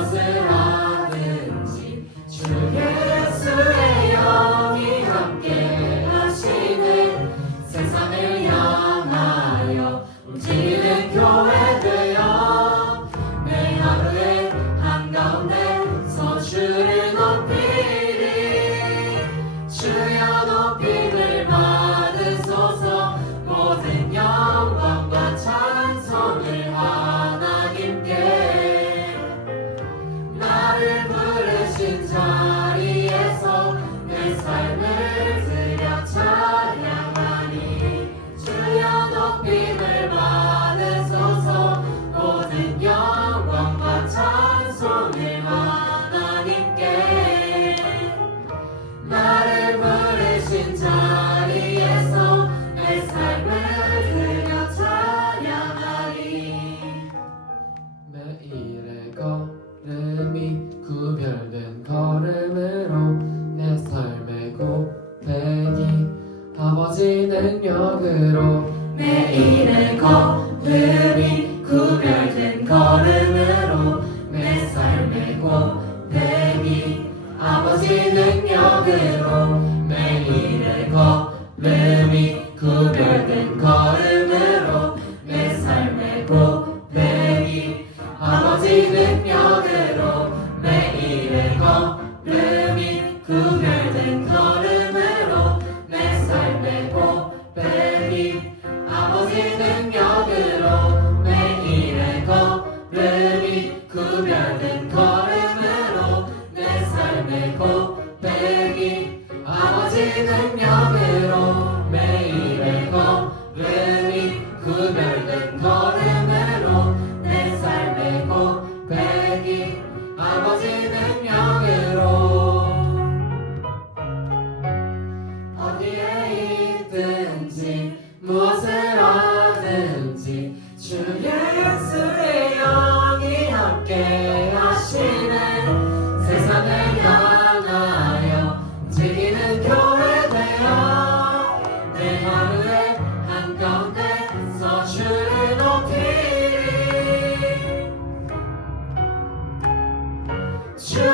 Moses. 다시는 역으로 매일의 걸음이 구별된 걸음으로 내 삶의 고백이 아버지 능력으로 하든지 무엇을 하든지 주의 예수의 영이 함께 하시네 세상을 향하여 지기는 교회 되어 내 하루의 한가운데 서 주를 높이리 주